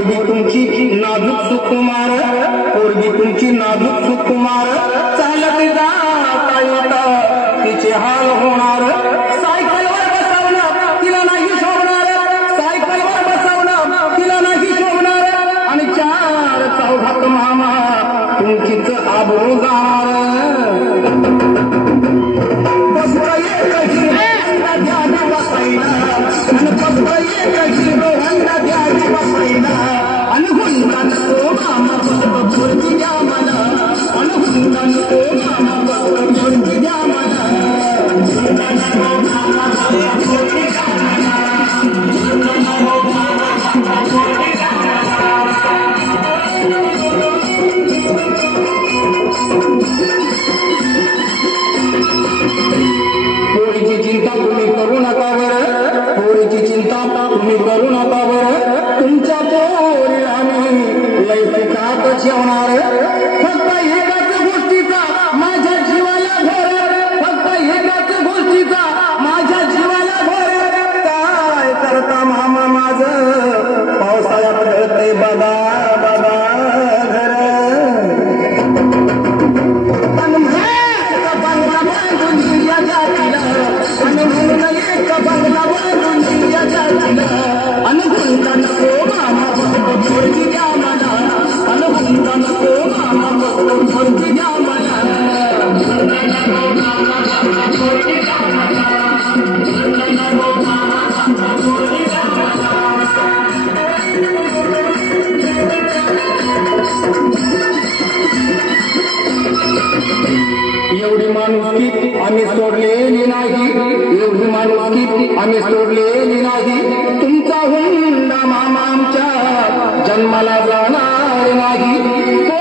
नाजूक सुकुमार पोरगी तुमची नाजूक सुकुमार चालत जाता येता तिचे हाल होणार सायकलवर बसवणं तिला नाही शोभणार सायकलवर बसवणं तिला नाही शोभणार आणि चार चौघात मामा तुमचीच आबरू जाणार पोरीची चिंता तुम्ही करू नका बरं पोरीची चिंता तुम्ही करू नका बरं तुमच्या पोरी आम्ही लैफिकात ठेवणार फक्त एकाच गोष्टीचा माझ्या जीवाला भर फक्त एकाच गोष्टीचा माझ्या जीवाला भर काय करता मामा माझं पावसाळ्यात ढळतंय बघा बघा घर एवढी माणुसकी आम्ही सोडलेली नाही एवढी माणुसकी आम्ही सोडलेली नाही तुमचा हुंडा मामा आमच्या जन्माला जाणार नाही